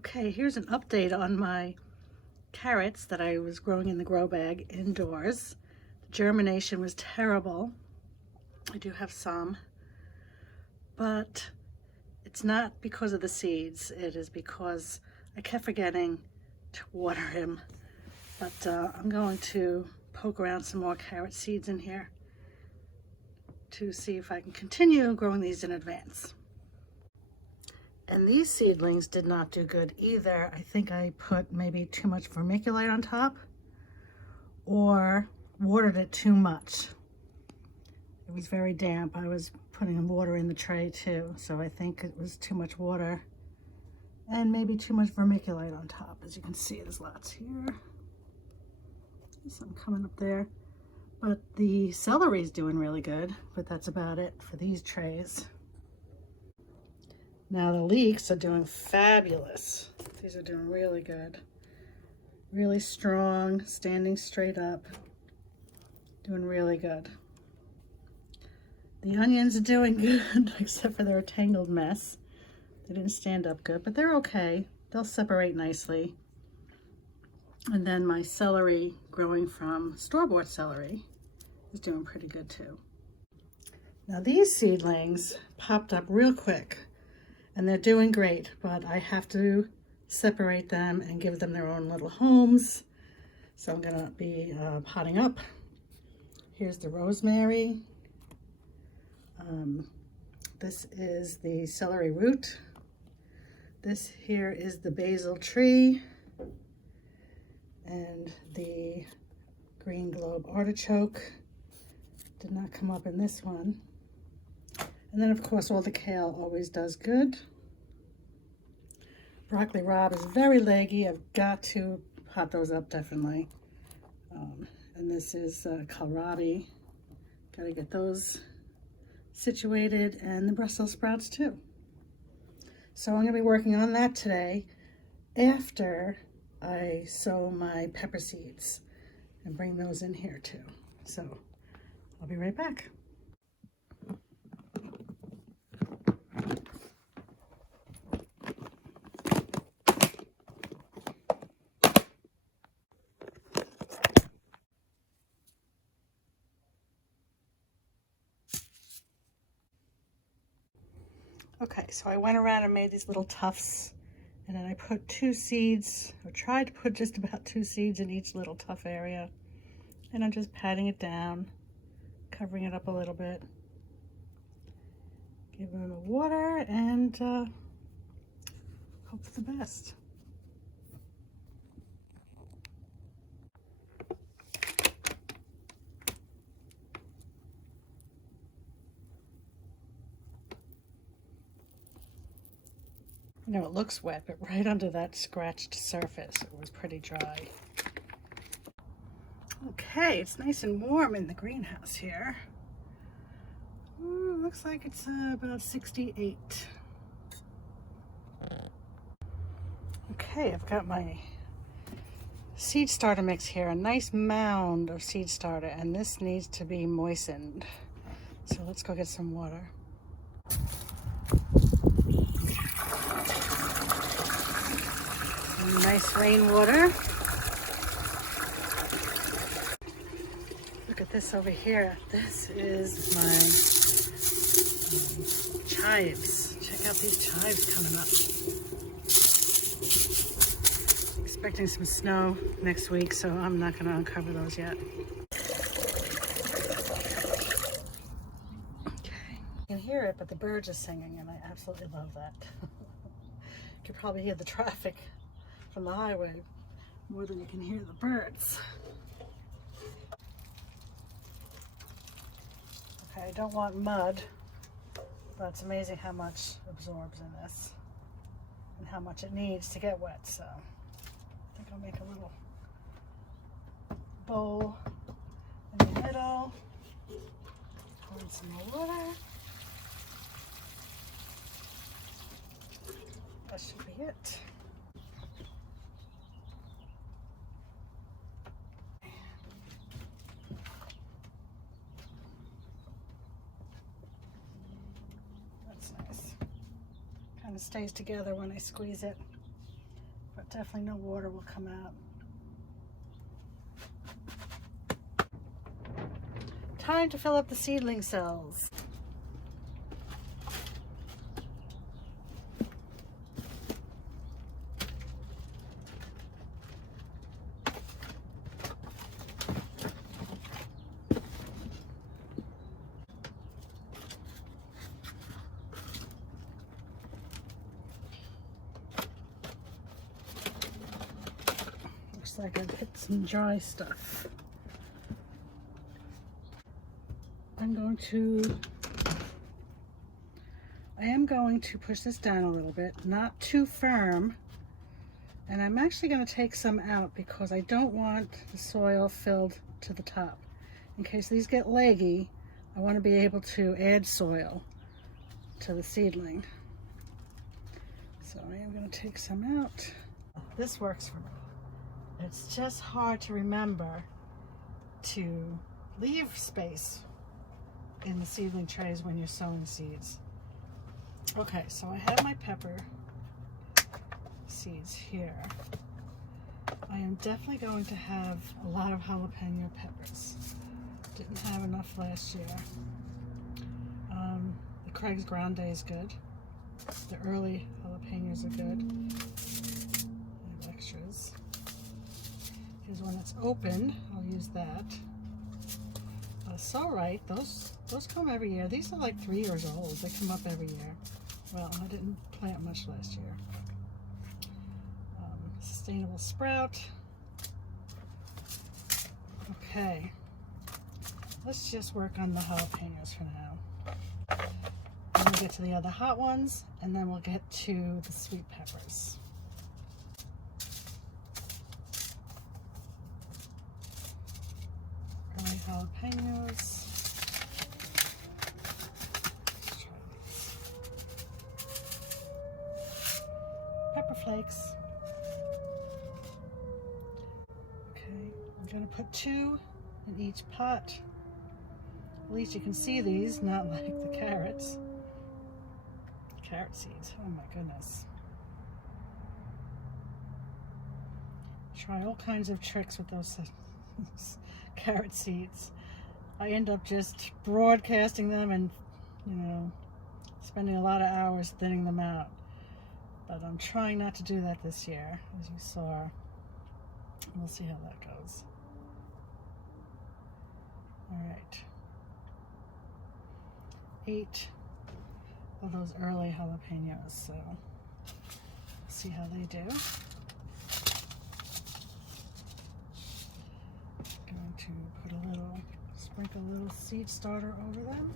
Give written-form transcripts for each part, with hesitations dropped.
Okay, here's an update on my carrots that I was growing in the grow bag indoors. The germination was terrible. I do have some, but it's not because of the seeds. It is because I kept forgetting to water him. But I'm going to poke around some more carrot seeds in here to see if I can continue growing these in advance. And these seedlings did not do good either. I think I put maybe too much vermiculite on top or watered it too much. It was very damp. I was putting water in the tray too, so I think it was too much water and maybe too much vermiculite on top. As you can see, there's lots here. Some coming up there. But the celery is doing really good, but that's about it for these trays. Now the leeks are doing fabulous. These are doing really good. Really strong, standing straight up. Doing really good. The onions are doing good, except for their tangled mess. They didn't stand up good, but they're okay. They'll separate nicely. And then my celery, growing from store-bought celery, is doing pretty good too. Now these seedlings popped up real quick. And they're doing great, but I have to separate them and give them their own little homes. So I'm gonna be potting up. Here's the rosemary. This is the celery root. This here is the basil tree. And the green globe artichoke did not come up in this one. And then, of course, all the kale always does good. Broccoli rabe is very leggy. I've got to pot those up, definitely. And this is kohlrabi. Got to get those situated, and the Brussels sprouts, too. So I'm going to be working on that today after I sow my pepper seeds and bring those in here, too. So I'll be right back. Okay, so I went around and made these little tufts, and then I put 2 seeds, or tried to put just about 2 seeds in each little tuft area. And I'm just patting it down, covering it up a little bit, giving them a water, and hope for the best. You know, it looks wet, but right under that scratched surface, it was pretty dry. Okay, it's nice and warm in the greenhouse here. Looks like it's about 68. Okay, I've got my seed starter mix here, a nice mound of seed starter, and this needs to be moistened. So let's go get some water. Nice rainwater. Look at this over here. This is my chives. Check out these chives coming up. Expecting some snow next week, so I'm not going to uncover those yet. Okay, you can hear it, but the birds are singing, and I absolutely love that. You can probably hear the traffic from the highway more than you can hear the birds. Okay, I don't want mud, but it's amazing how much absorbs in this and how much it needs to get wet. So I think I'll make a little bowl in the middle, pour in some more water. That should be it. Kind of stays together when I squeeze it. Definitely no water will come out. Time to fill up the seedling cells. Looks like I've hit some dry stuff. I am going to push this down a little bit, not too firm. And I'm actually going to take some out because I don't want the soil filled to the top. In case these get leggy, I want to be able to add soil to the seedling. So I am going to take some out. This works for me. It's just hard to remember to leave space in the seedling trays when you're sowing seeds. Okay, so I have my pepper seeds here. I am definitely going to have a lot of jalapeno peppers. Didn't have enough last year. The Craig's Grande is good. The early jalapenos are good. I have extras. Here's one that's open. I'll use that. Sowed, those come every year. These are like 3 years old. They come up every year. Well, I didn't plant much last year. Sustainable sprout. Okay, let's just work on the jalapenos for now. Then we'll get to the other hot ones, and then we'll get to the sweet peppers. Early jalapenos. Let's try these. Pepper flakes. I'm going to put 2 in each pot. At least you can see these, not like the carrots. Carrot seeds, oh my goodness. Try all kinds of tricks with those carrot seeds. I end up just broadcasting them and, you know, spending a lot of hours thinning them out. But I'm trying not to do that this year, as you saw. We'll see how that goes. All right. 8 of those early jalapenos, so see how they do. Going to sprinkle a little seed starter over them.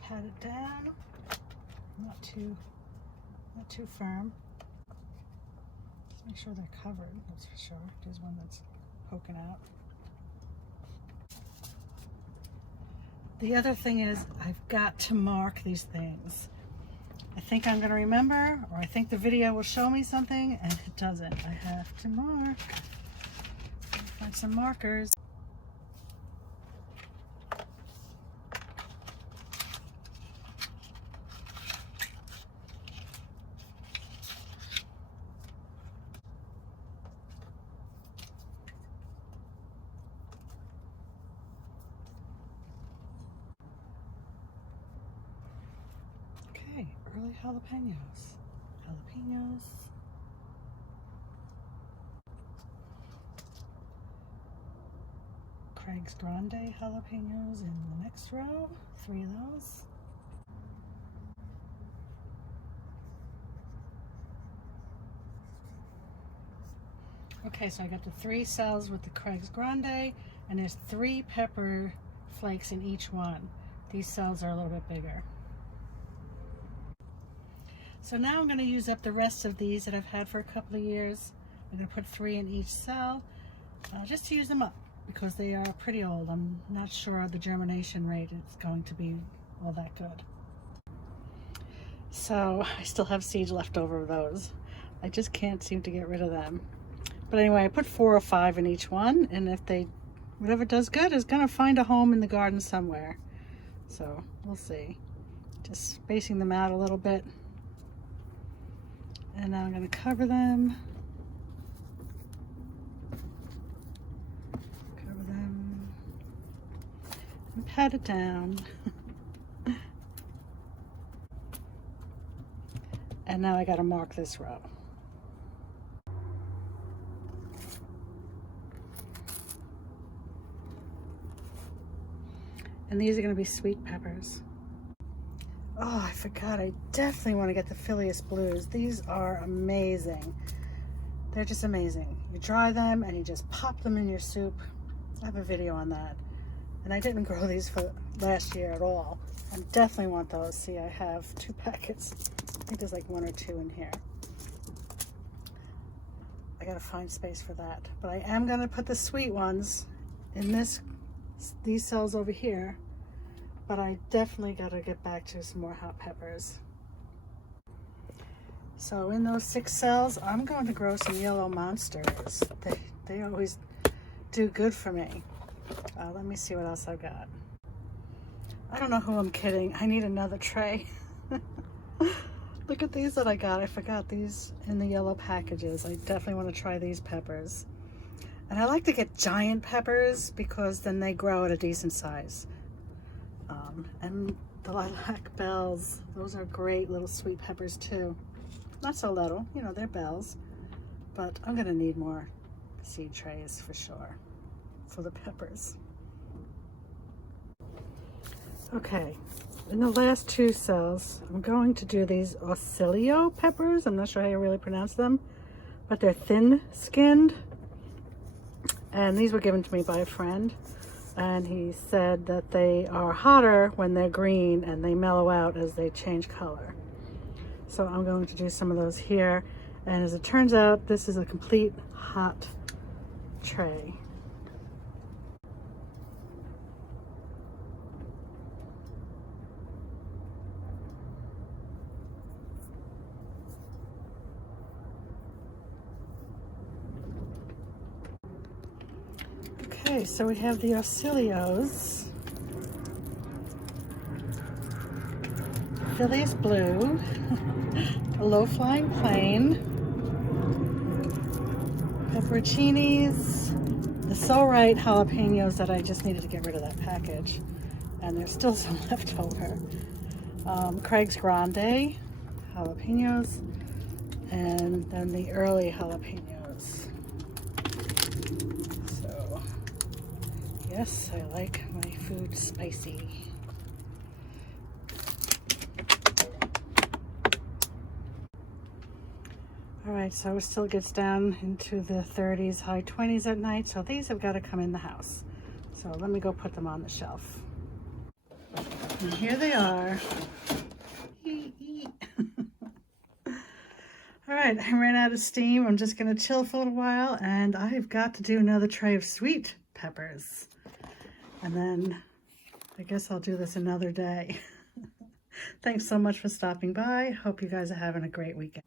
Pat it down, not too firm. Just make sure they're covered, that's for sure. There's one that's poking out. The other thing is I've got to mark these things. I think I'm going to remember, or I think the video will show me something, and it doesn't. I have to mark. Find some markers. Early jalapenos. Craig's Grande jalapenos in the next row. 3 of those. Okay, so I got the 3 cells with the Craig's Grande, and there's 3 pepper flakes in each one. These cells are a little bit bigger. So now I'm going to use up the rest of these that I've had for a couple of years. I'm going to put 3 in each cell just to use them up because they are pretty old. I'm not sure the germination rate is going to be all that good. So I still have seeds left over of those. I just can't seem to get rid of them. But anyway, I put 4 or 5 in each one, and if whatever does good is going to find a home in the garden somewhere. So we'll see. Just spacing them out a little bit. And now I'm going to cover them. Cover them. And pat it down. And now I got to mark this row. And these are going to be sweet peppers. Oh, I forgot. I definitely want to get the filius blues. These are amazing. They're just amazing. You dry them and you just pop them in your soup. I have a video on that. And I didn't grow these for last year at all. I definitely want those. See, I have 2 packets. I think there's like 1 or 2 in here. I gotta find space for that. But I am gonna put the sweet ones in these cells over here. But I definitely gotta get back to some more hot peppers. So in those 6 cells, I'm going to grow some yellow monsters. They always do good for me. Let me see what else I've got. I don't know who I'm kidding. I need another tray. Look at these that I got. I forgot these in the yellow packages. I definitely want to try these peppers. And I like to get giant peppers because then they grow at a decent size. And the lilac bells, those are great little sweet peppers too. Not so little, you know, they're bells. But I'm gonna need more seed trays for sure for the peppers. Okay, in the last 2 cells, I'm going to do these Ausilio peppers. I'm not sure how you really pronounce them, but they're thin-skinned. And these were given to me by a friend. And he said that they are hotter when they're green and they mellow out as they change color. So I'm going to do some of those here. And as it turns out, this is a complete hot tray. Okay, so we have the Ausilio's, Filius Blue, a low-flying plain, pepperoncinis, the Sowed jalapenos that I just needed to get rid of that package, and there's still some left over. Craig's grande jalapenos, and then the early jalapenos. So, yes, I like my food spicy. All right, so it still gets down into the 30s, high 20s at night, so these have got to come in the house. So let me go put them on the shelf. And here they are. All right, I ran out of steam. I'm just gonna chill for a little while, and I've got to do another tray of sweet peppers. And then I guess I'll do this another day. Thanks so much for stopping by. Hope you guys are having a great weekend.